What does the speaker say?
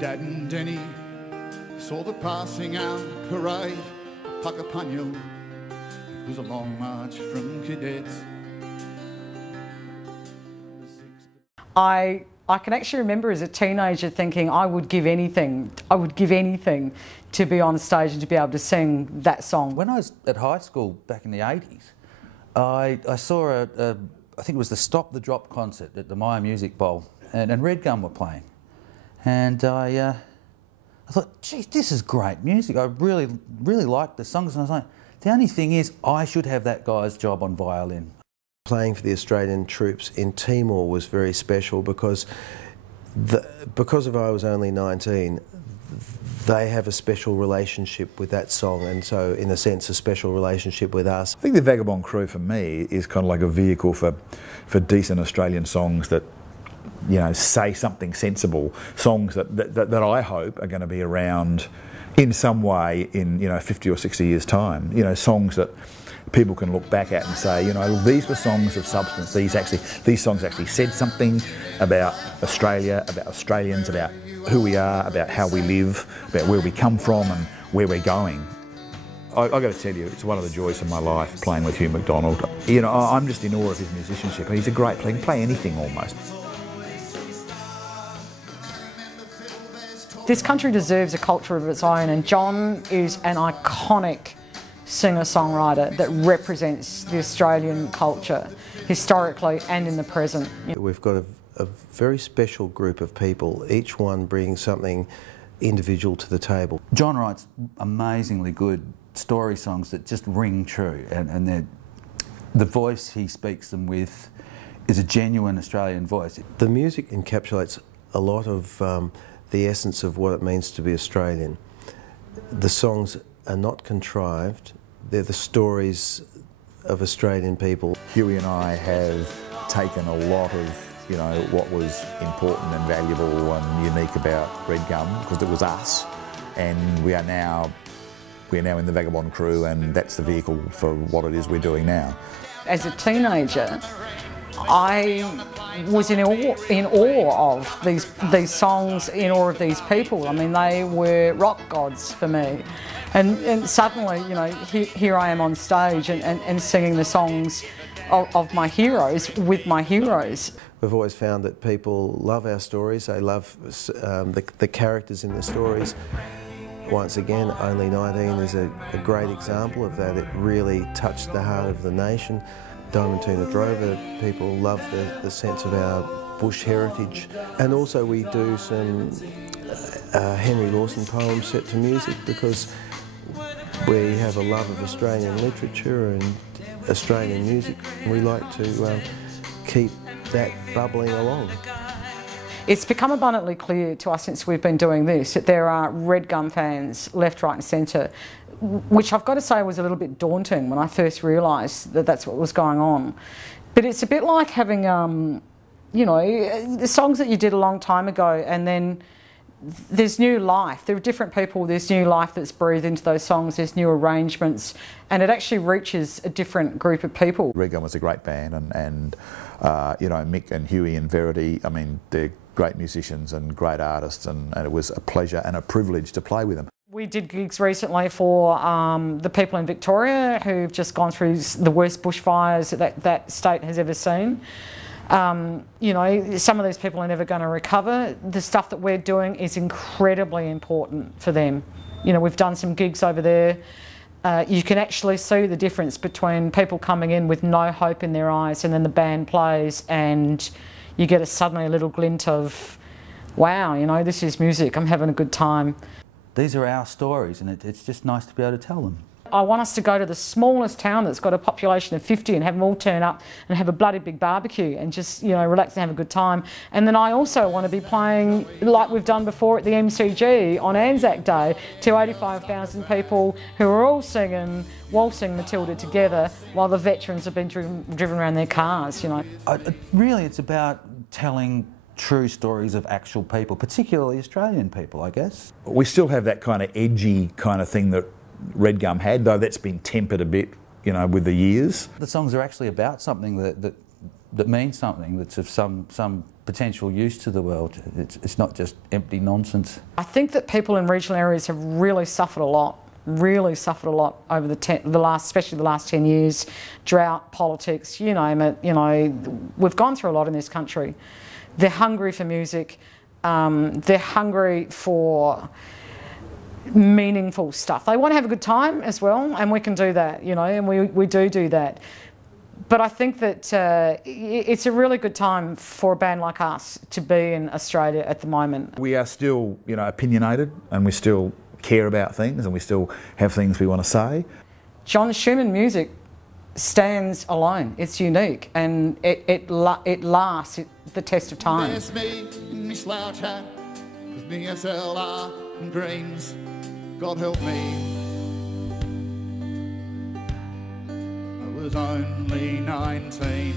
Dad and Denny saw the passing out parade, Puckapunyal. It was a long march from cadets. I can actually remember as a teenager thinking I would give anything to be on stage and to be able to sing that song. When I was at high school back in the 80s, I saw I think it was the Stop the Drop concert at the Myer Music Bowl, and Red Gum were playing. And I thought, geez, this is great music. I really liked the songs, and I was like, the only thing is I should have that guy's job on violin. Playing for the Australian troops in Timor was very special because of I was only 19, they have a special relationship with that song, and so in a sense a special relationship with us. I think the Vagabond crew for me is kind of like a vehicle for decent Australian songs that, you know, say something sensible, songs that I hope are going to be around in some way in, you know, 50 or 60 years' time. You know, songs that people can look back at and say, you know, these were songs of substance. These songs actually said something about Australia, about Australians, about who we are, about how we live, about where we come from and where we're going. I've got to tell you, it's one of the joys of my life playing with Hugh McDonald. You know, I'm just in awe of his musicianship. He's a great player. He can play anything almost. This country deserves a culture of its own, and John is an iconic singer-songwriter that represents the Australian culture historically and in the present. We've got a very special group of people, each one bringing something individual to the table. John writes amazingly good story songs that just ring true, and the voice he speaks them with is a genuine Australian voice. The music encapsulates a lot of the essence of what it means to be Australian. The songs are not contrived, they're the stories of Australian people. Hughie and I have taken a lot of, you know, what was important and valuable and unique about Red Gum, because it was us, and we are now in the Vagabond crew, and that's the vehicle for what it is we're doing now. As a teenager, I was in awe of these songs, in awe of these people. I mean, they were rock gods for me. And suddenly, you know, here I am on stage and singing the songs of my heroes with my heroes. We've always found that people love our stories, they love the characters in the stories. Once again, Only 19 is a great example of that. It really touched the heart of the nation. Diamantina Drover, people love the sense of our bush heritage. And also we do some Henry Lawson poems set to music because we have a love of Australian literature and Australian music. We like to keep that bubbling along. It's become abundantly clear to us since we've been doing this that there are Red Gum fans left, right and centre, which I've got to say was a little bit daunting when I first realised that that's what was going on. But it's a bit like having, you know, the songs that you did a long time ago, and then there's new life. There are different people, there's new life that's breathed into those songs, there's new arrangements, and it actually reaches a different group of people. Red Gum was a great band, and you know, Mick and Hughie and Verity, I mean, they're great musicians and great artists, and it was a pleasure and a privilege to play with them. We did gigs recently for the people in Victoria who've just gone through the worst bushfires that state has ever seen. You know, some of these people are never going to recover. The stuff that we're doing is incredibly important for them. You know, we've done some gigs over there. You can actually see the difference between people coming in with no hope in their eyes, and then the band plays and you get suddenly a little glint of, wow, you know, this is music, I'm having a good time. These are our stories, and it's just nice to be able to tell them. I want us to go to the smallest town that's got a population of 50 and have them all turn up and have a bloody big barbecue and just, you know, relax and have a good time. And then I also want to be playing, like we've done before at the MCG on Anzac Day, to 85,000 people who are all singing, waltzing Matilda together while the veterans have been driven around their cars, you know. Really, it's about telling true stories of actual people, particularly Australian people, I guess. We still have that kind of edgy kind of thing that Red Gum had, though that's been tempered a bit, you know, with the years. The songs are actually about something that that means something, that's of some potential use to the world. It's not just empty nonsense. I think that people in regional areas have really suffered a lot over especially the last 10 years. Drought, politics, you name it. You know, we've gone through a lot in this country. They're hungry for music. They're hungry for meaningful stuff. They want to have a good time as well, and we can do that, you know, and we do that. But I think that it's a really good time for a band like us to be in Australia at the moment. We are still, you know, opinionated, and we still care about things, and we still have things we want to say. John Schumann music stands alone. It's unique, and it lasts the test of time. There's me in me slouch hat with me SLR and greens. God help me. I was only 19.